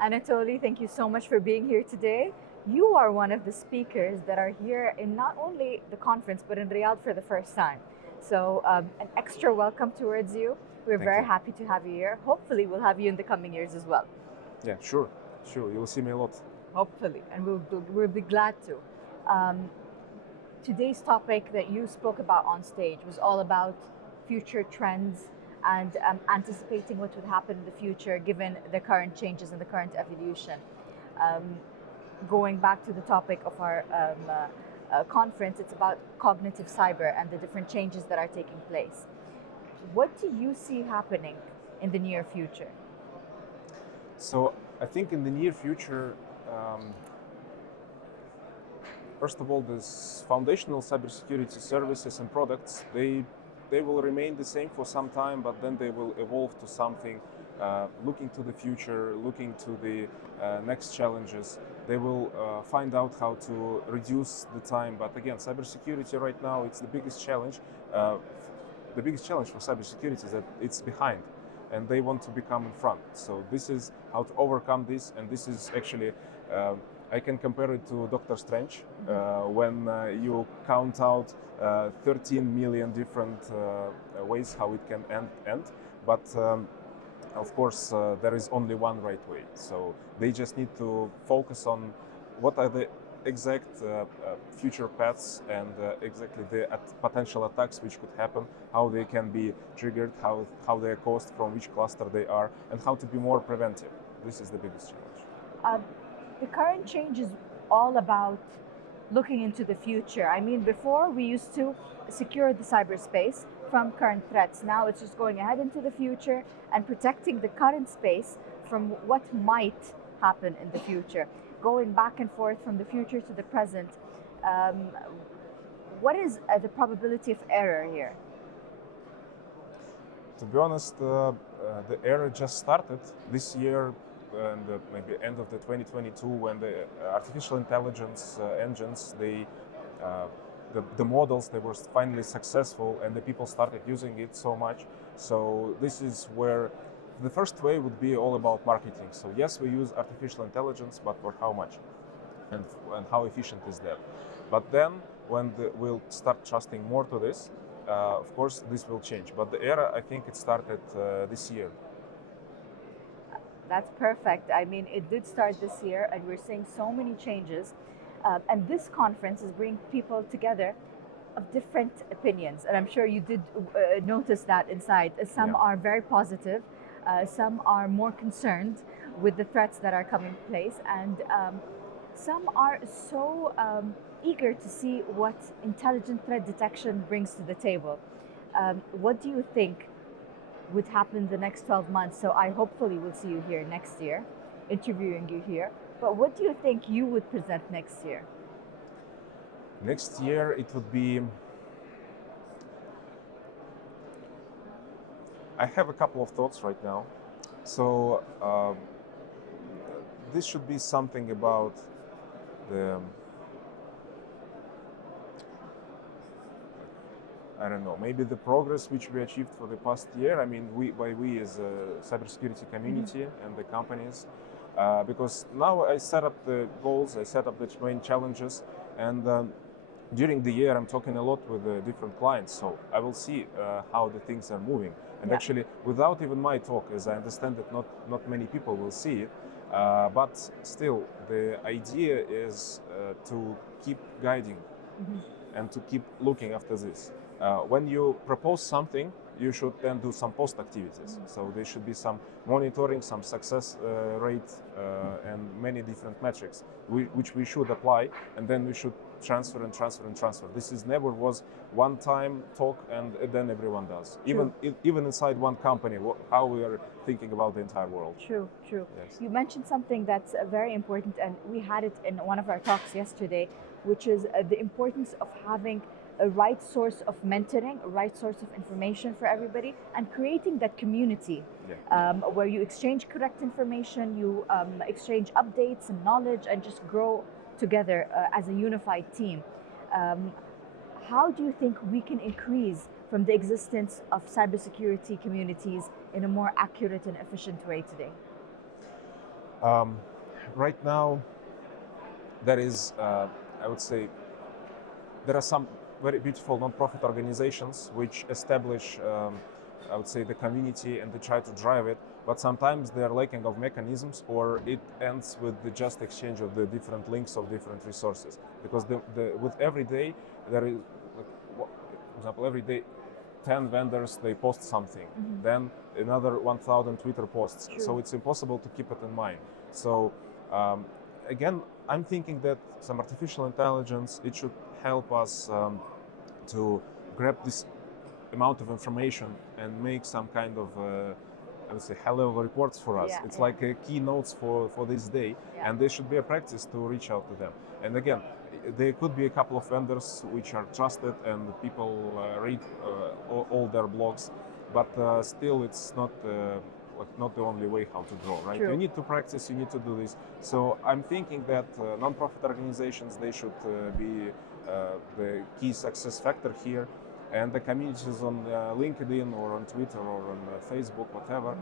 Anatoly, thank you so much for being here today. You are one of the speakers that are here in not only the conference, but in Riyadh for the first time. So an extra welcome towards you. We're Thank very you. happy to have you here. Hopefully we'll have you in the coming years as well. Yeah, sure. You will see me a lot. Hopefully, and we'll be glad to. Um, Today's topic that you spoke about on stage was all about future trends and anticipating what would happen in the future given the current changes and the current evolution. Um, Going back to the topic of our conference, it's about cognitive cyber and the different changes that are taking place. What do you see happening in the near future? So I think in the near future, first of all, this foundational cybersecurity services and products, they will remain the same for some time, but then they will evolve to something looking to the future, looking to the next challenges. They will find out how to reduce the time. But again, cybersecurity right now, it's the biggest challenge. The biggest challenge for cybersecurity is that it's behind, and they want to become in front. So this is how to overcome this, and this is actually. I can compare it to Doctor Strange when you count out 13 million different ways how it can end. But of course, there is only one right way. So they just need to focus on what are the exact future paths and exactly the potential attacks which could happen, how they can be triggered, how they are caused, from which cluster they are, and how to be more preventive. This is the biggest challenge. The current change is all about looking into the future. I mean, before we used to secure the cyberspace from current threats. Now it's just going ahead into the future and protecting the current space from what might happen in the future. Going back and forth from the future to the present. What is the probability of error here? To be honest, the era just started this year, and maybe end of the 2022, when the artificial intelligence engines, the models, they were finally successful, and the people started using it so much. So this is where the first way would be all about marketing. So yes, we use artificial intelligence, but for how much, and how efficient is that? But then when we'll start trusting more to this, of course, this will change. But the era, I think it started this year. That's perfect. I mean, it did start this year, and we're seeing so many changes. And this conference is bringing people together of different opinions. And I'm sure you did notice that inside. Some are very positive, some are more concerned with the threats that are coming in place, and some are so eager to see what intelligent threat detection brings to the table. What do you think would happen in the next 12 months? So I hopefully will see you here next year, interviewing you here. But what do you think you would present next year? Next year it would be, I have a couple of thoughts right now. So this should be something about the, I don't know, maybe the progress which we achieved for the past year. I mean, we as a cybersecurity community and the companies, because now I set up the goals, I set up the main challenges, and during the year I'm talking a lot with different clients, so I will see how the things are moving. And actually, without even my talk, as I understand that not many people will see it, but still, the idea is to keep guiding and to keep looking after this. When you propose something, you should then do some post activities. So there should be some monitoring, some success rate, and many different metrics which we should apply, and then we should transfer and transfer and transfer. This is never was one time talk and then everyone does. Even inside one company, how we are thinking about the entire world. True. Yes. You mentioned something that's very important, and we had it in one of our talks yesterday, which is the importance of having a right source of mentoring, a right source of information for everybody, and creating that community where you exchange correct information, you exchange updates and knowledge, and just grow together as a unified team. How do you think we can increase from the existence of cybersecurity communities in a more accurate and efficient way today? Um, right now, there is, I would say, there are some very beautiful non-profit organizations which establish, I would say, the community and they try to drive it, but sometimes they are lacking of mechanisms, or it ends with the just exchange of the different links of different resources. Because with every day, there is, like, for example, every day 10 vendors, they post something, then another 1,000 Twitter posts. True. So it's impossible to keep it in mind. So um, again, I'm thinking that some artificial intelligence, it should help us to grab this amount of information and make some kind of I would say high-level reports for us. It's like keynotes for this day, and there should be a practice to reach out to them. And again, there could be a couple of vendors which are trusted and people read all their blogs, but still it's not the only way how to grow, right? True. You need to practice, you need to do this. So I'm thinking that non-profit organizations, they should be the key success factor here, and the communities on LinkedIn or on Twitter or on Facebook, whatever,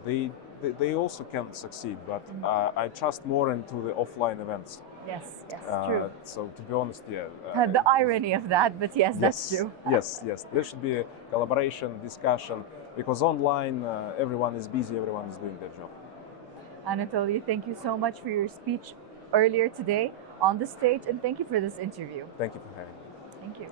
they also can succeed, but I trust more into the offline events. Yes, true. So to be honest, The irony of that, but yes, that's true. Yes, there should be a collaboration, discussion, because online everyone is busy, everyone is doing their job. Anatoly, thank you so much for your speech earlier today on the stage, and thank you for this interview. Thank you for having me. Thank you.